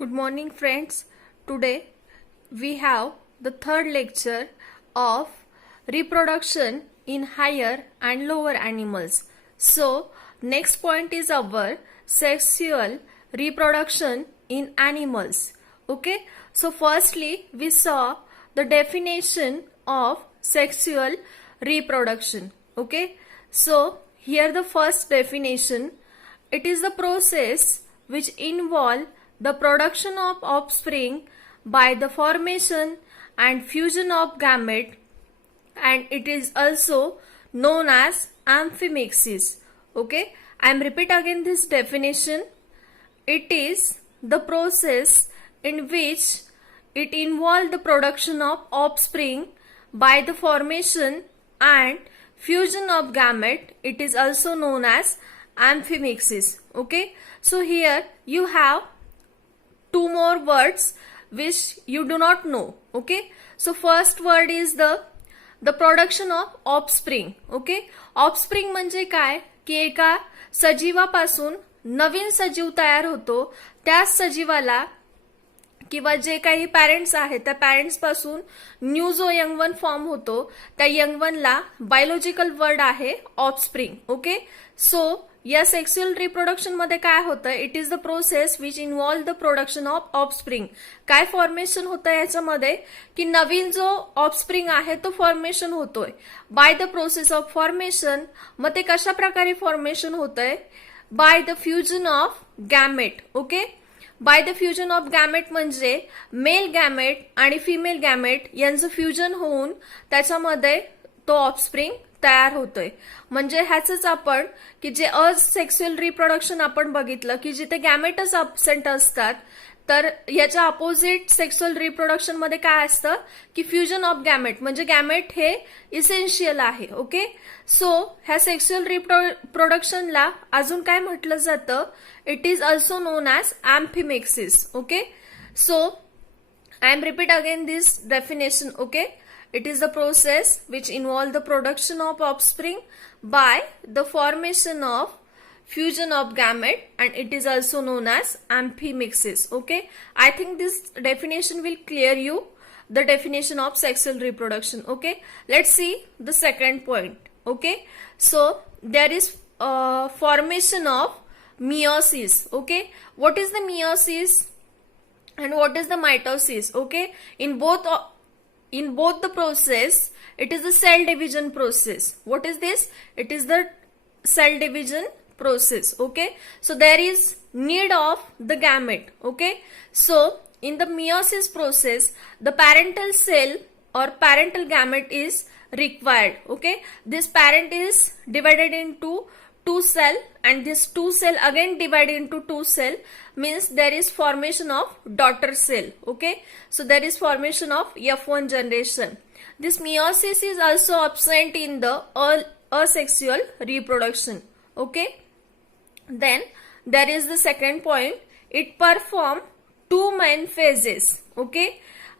Good morning, friends. Today we have the third lecture of reproduction in higher and lower animals. So, next point is our sexual reproduction in animals. Okay, so firstly, we saw the definition of sexual reproduction. Okay, so here the first definition, it is the process which involve the production of offspring by the formation and fusion of gamete, and it is also known as amphimixis. Okay, I am repeat again this definition. It is the process in which it involves the production of offspring by the formation and fusion of gamete. It is also known as amphimixis. Okay, so here you have two more words which you do not know. Okay, so first word is the production of offspring. Okay, offspring म्हणजे काय की एका सजीवापासून नवीन सजीव तयार होतो, त्या सजीवाला किंवा जे काही पॅरेंट्स आहेत त्या पॅरेंट्स पासून न्यू जो यंग वन फॉर्म होतो त्या यंग वनला बायोलॉजिकल वर्ड आहे ऑफस्प्रिंग. ओके, सो या सेक्स्युअल रिप्रोडक्शन मध्ये काय होतं, it is the process which involve the production of offspring. काय फॉर्मेशन होतं याच्यामध्ये की नवीन जो ऑफस्प्रिंग आहे तो फॉर्मेशन होतोय by the process of formation. मग ते कशा प्रकारे फॉर्मेशन होतंय, by the fusion of gamete. Okay, by the fusion of gamete म्हणजे मेल गॅमेट आणि फिमेल गॅमेट यांचं फ्युजन होऊन त्याच्यामध्ये तो ऑफस्प्रिंग तयार होतोय. म्हणजे ह्याच आपण की जे असेक्स्युअल रिप्रोडक्शन आपण बघितलं की जिथे गॅमेटच अब्सेंट असतात, तर याच्या अपोजिट सेक्स्युअल रिप्रोडक्शन मध्ये काय असतं की फ्युजन ऑफ गॅमेट, म्हणजे गॅमेट हे इसेन्शियल आहे. ओके, सो ह्या सेक्स्युअल रिप्रोडक्शनला अजून काय म्हटलं जातं, it is also known as amphimixis. Okay, so I am repeat again this definition. Okay, it is the process which involves the production of offspring by the formation of fusion of gamete, and it is also known as amphimixis. Okay, I think this definition will clear you the definition of sexual reproduction. Okay, let's see the second point. Okay, so there is formation of meiosis. Okay, what is the meiosis and what is the mitosis? Okay, in both the process, it is the cell division process. What is this? It is the cell division process. Okay, so there is need of the gamete. Okay, so in the meiosis process, the parental cell or parental gamete is required. Okay, this parent is divided into two cell, and this two cell again divided into two cell, means there is formation of daughter cell. Okay, so there is formation of F1 generation. This meiosis is also absent in the asexual reproduction. Okay, then there is the second point, it perform two main phases. Okay,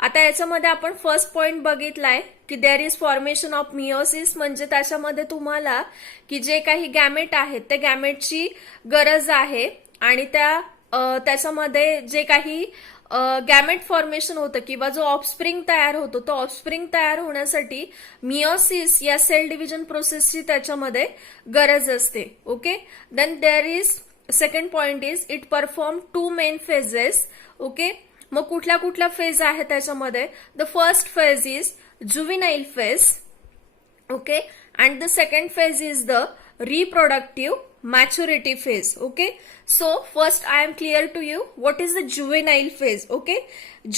आता याच्यामध्ये आपण first point बघितलाय की there is formation of meiosis, म्हणजे त्याच्यामध्ये तुम्हाला की जे काही गॅमेट आहेत त्या गॅमेटची गरज आहे, आणि त्याच्यामध्ये जे काही गॅमेट फॉर्मेशन होतं किंवा जो ऑफस्प्रिंग तयार होतो, तो ऑफस्प्रिंग तयार होण्यासाठी मियोसिस या सेल डिव्हिजन प्रोसेसची त्याच्यामध्ये गरज असते. Okay, then there is second point is it perform to main phases. Okay, मग कुठल्या कुठल्या फेज आहे त्याच्यामध्ये, the first phase is juvenile phase. Okay, and the second phase is the reproductive maturity phase. Okay, so first I am clear to you what is the juvenile phase. Okay,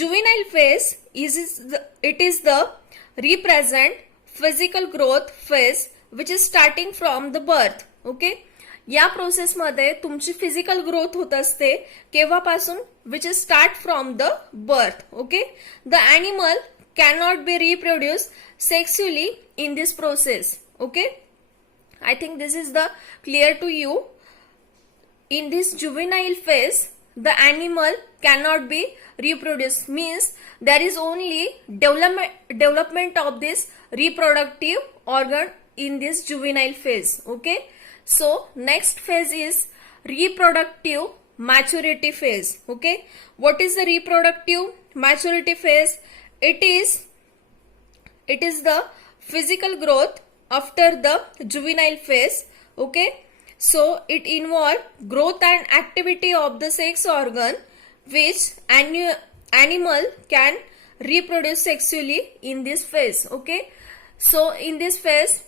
juvenile phase is the represent physical growth phase which is starting from the birth. Okay, या process मध्ये तुमची physical growth होत असते केव्हापासून, which is start from the birth. Okay, the animal cannot be reproduce sexually in this process. Okay, I think this is the clear to you. In this juvenile phase, the animal cannot be reproduced, means there is only development of this reproductive organ in this juvenile phase. Okay, so next phase is reproductive maturity phase. Okay, what is the reproductive maturity phase? It is the physical growth after the juvenile phase. Okay, so it involves growth and activity of the sex organ which animal can reproduce sexually in this phase. Okay, so in this phase,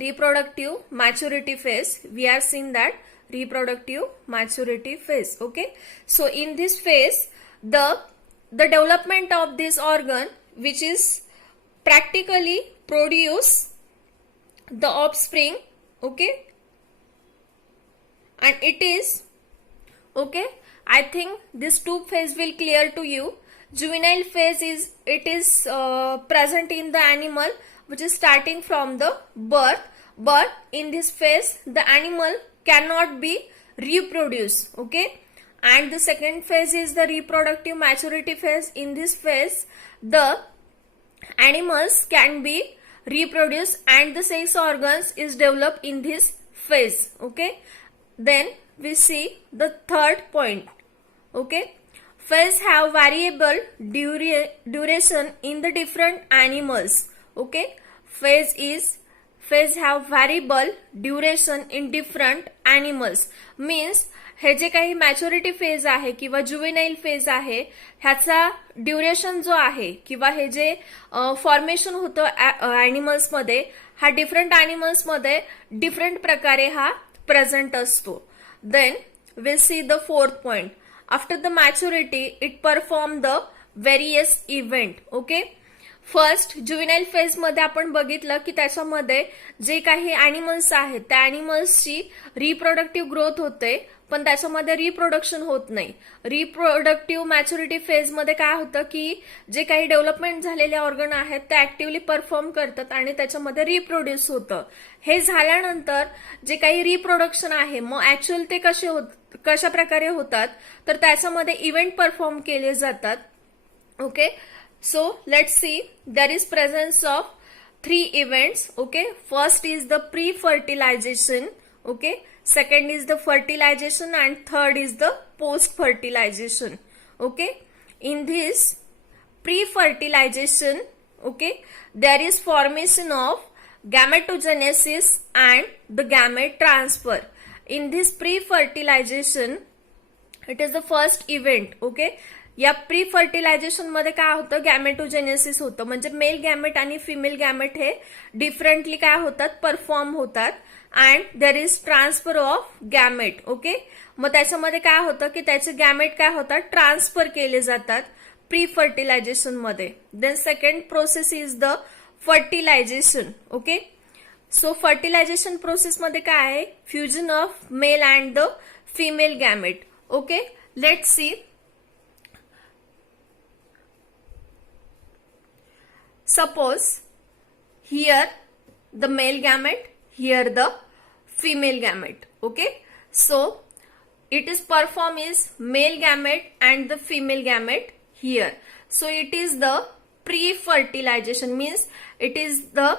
reproductive maturity phase, we are seeing that reproductive maturity phase. Okay, so in this phase, the development of this organ which is practically produce the offspring. Okay, and it is, okay, I think this two phase will clear to you. Juvenile phase is present in the animal which is starting from the birth, but in this phase the animal cannot be reproduced. Okay, and the second phase is the reproductive maturity phase. In this phase, the animals can be reproduced and the sex organs is developed in this phase. Okay, then we see the third point. Okay, phase have variable duration in the different animals. Okay, phase have variable duration in different animals. Means हे जे काही maturity phase आहे किंवा juvenile phase आहे ह्याचा duration जो आहे किंवा हे जे formation होतं animals मध्ये, हा डिफरंट ॲनिमल्स मध्ये डिफरंट प्रकारे हा प्रेझेंट असतो. Then will see the fourth point. After the maturity it perform the various event. Okay, first juvenile phase मध्ये आपण बघितलं की त्याच्यामध्ये जे काही ॲनिमल्स आहेत त्या ॲनिमल्सची रिप्रोडक्टिव्ह ग्रोथ होते, पण त्याच्यामध्ये रिप्रोडक्शन होत नाही. रिप्रोडक्टिव्ह मॅच्युरिटी फेज मध्ये काय होतं की जे काही डेव्हलपमेंट झालेले ऑर्गन आहेत ते ऍक्टिव्हली परफॉर्म करतात आणि त्याच्यामध्ये रिप्रोड्यूस होतं. हे झाल्यानंतर जे काही रिप्रोडक्शन आहे मग ऍक्च्युअल ते कशा प्रकारे होतात तर त्याच्यामध्ये इव्हेंट परफॉर्म केले जातात. Okay, so let's see, there is presence of 3 events. Okay, first is the pre-fertilization. Okay, second is the fertilization and third is the post-fertilization. Okay, in this pre-fertilization, okay, there is formation of gametogenesis and the gamete transfer. In this pre-fertilization, it is the first event. Okay, या pre fertilisation मध्ये काय होतं, gametogenesis होतं. म्हणजे male gamete आणि female gamete हे differently काय होतात, परफॉर्म होतात. And there is transfer of gamete. Okay, मग त्याच्यामध्ये काय होतं की त्याचे गॅमेट काय होतात, ट्रान्सफर केले जातात प्री फर्टिलायझेशन मध्ये. Then second process is the fertilization. Okay, so fertilization process मध्ये काय आहे, fusion of male and the female gamete. Okay, let's see. Suppose here the male gamete, here the female gamete. Okay, so it is perform is male gamete and the female gamete here. So it is the pre-fertilization, means it is the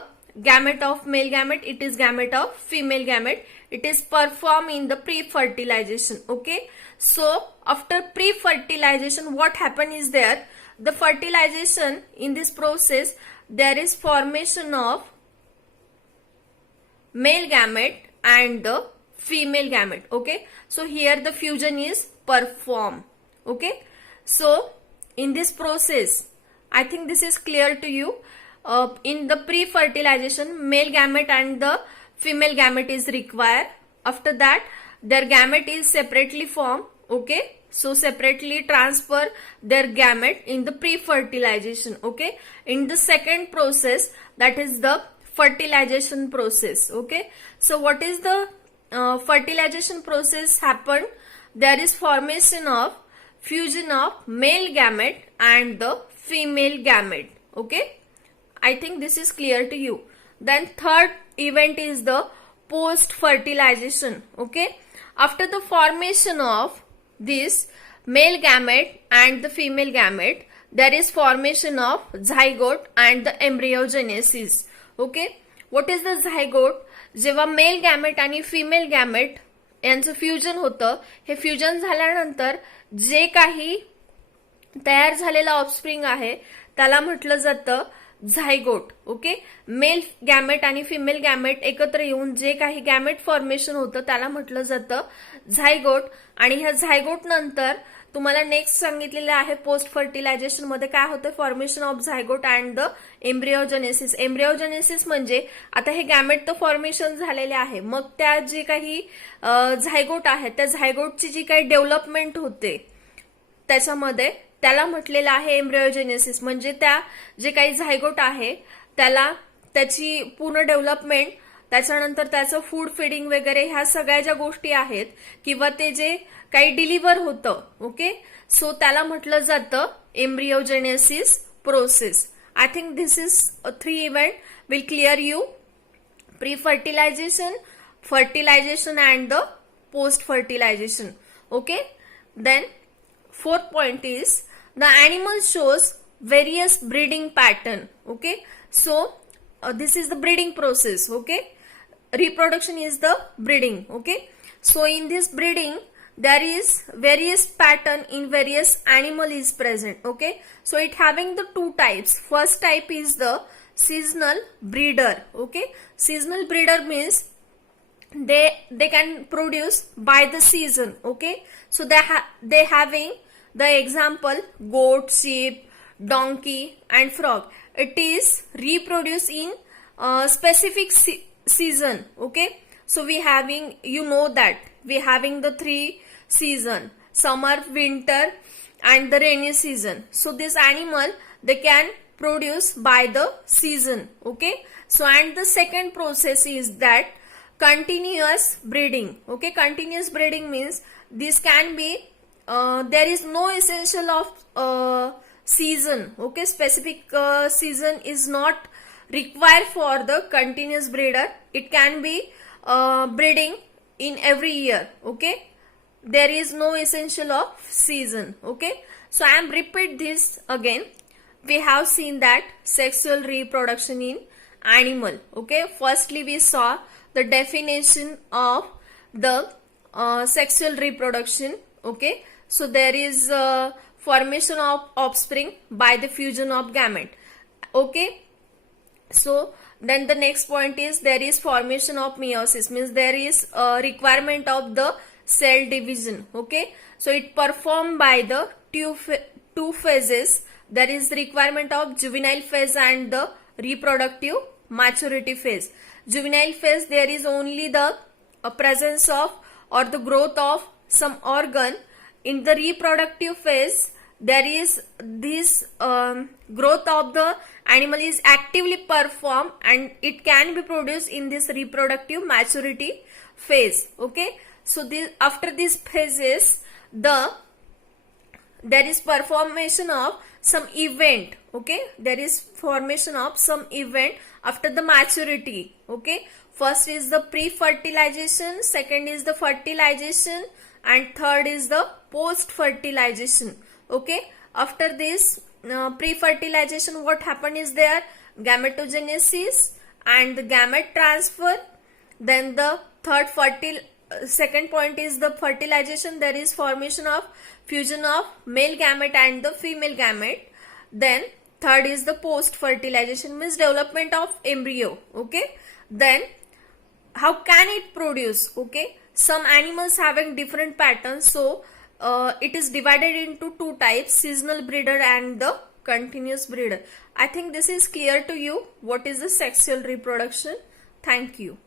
gamete of male gamete, it is gamete of female gamete. It is perform in the pre-fertilization. Okay, so after pre-fertilization what happen is there, the fertilization, in this process there is formation of male gamete and the female gamete. Okay, so here the fusion is performed. Okay, so in this process I think this is clear to you. In the pre-fertilization male gamete and the female gamete is required. After that their gamete is separately formed. Okay, so separately transfer their gamete in the pre-fertilization. Okay, in the second process, that is the fertilization process. Okay, so what is the fertilization process happen? There is formation of fusion of male gamete and the female gamete. Okay, I think this is clear to you. Then third event is the post-fertilization. Okay, after the formation of this male gamete and the female gamete, there is formation of zygote and the embryogenesis. Okay, what is the zygote? जेव्हा mail gamete आणि female gamete यांचं fusion होतं. हे fusion झाल्यानंतर जे काही तयार झालेला offspring आहे त्याला म्हटलं जातं झायगोट. ओके, मेल गॅमेट आणि फिमेल गॅमेट एकत्र येऊन जे काही गॅमेट फॉर्मेशन होतं त्याला म्हटलं जातं झायगोट. आणि ह्या झायगोट नंतर तुम्हाला नेक्स्ट सांगितलेलं आहे पोस्ट फर्टिलायझेशन मध्ये काय होतं, formation of zygote and the embryogenesis. Embryogenesis म्हणजे आता हे गॅमेट तर फॉर्मेशन झालेले आहे, मग त्या जे काही झायगोट आहेत त्या झायगोटची जी काही डेव्हलपमेंट होते त्याच्यामध्ये त्याला म्हटलेलं आहे एम्ब्रिओजेनेसिस. म्हणजे त्या जे काही झायगोट आहे त्याला त्याची पूर्ण डेव्हलपमेंट, त्याच्यानंतर त्याचं फूड फिडिंग वगैरे ह्या सगळ्या ज्या गोष्टी आहेत किंवा ते जे काही डिलिव्हर होतं, ओके, सो त्याला म्हटलं जातं embryogenesis process. I think this is 3 event will clear you pre fertilisation, fertilisation and the post fertilisation. Okay, then fourth point is the animal shows various breeding pattern. Okay, so this is the breeding process. Okay, reproduction is the breeding. Okay, so in this breeding there is various pattern in various animal is present. Okay, so it having the two types. First type is the seasonal breeder. Okay, seasonal breeder means they can produce by the season. Okay, so they having the example goat, sheep, donkey and frog. It is reproduce in specific season. Okay, so we having, you know that we having the 3 season, summer, winter and the rainy season. So this animal they can produce by the season. Okay, so and the second process is that continuous breeding. Okay, continuous breeding means this can be there is no essential of season. Okay, specific season is not required for the continuous breeder. It can be breeding in every year. Okay, there is no essential of season. Okay, so I am repeat this again. We have seen that sexual reproduction in animal. Okay, firstly we saw the definition of the sexual reproduction. Okay, so there is formation of offspring by the fusion of gamete. Okay, so then the next point is there is formation of meiosis, means there is a requirement of the cell division. Okay, so it performed by the two phases. There is the requirement of juvenile phase and the reproductive maturity phase. Juvenile phase, there is only the presence of or the growth of some organ. In the reproductive phase, there is this growth of the animal is actively performed and it can be produced in this reproductive maturity phase. Okay, so this, after these phases there is formation of some event. Okay, there is formation of some event after the maturity. Okay, first is the pre-fertilization, second is the fertilization and third is the post fertilization. Okay, after this pre-fertilization what happened is there gametogenesis and the gamete transfer. Then the second point is the fertilization. There is formation of fusion of male gamete and the female gamete. Then third is the post fertilization, means development of embryo. Okay, then how can it produce? Okay, some animals having different patterns, so it is divided into 2 types, seasonal breeder and the continuous breeder. I think this is clear to you what is the sexual reproduction. Thank you.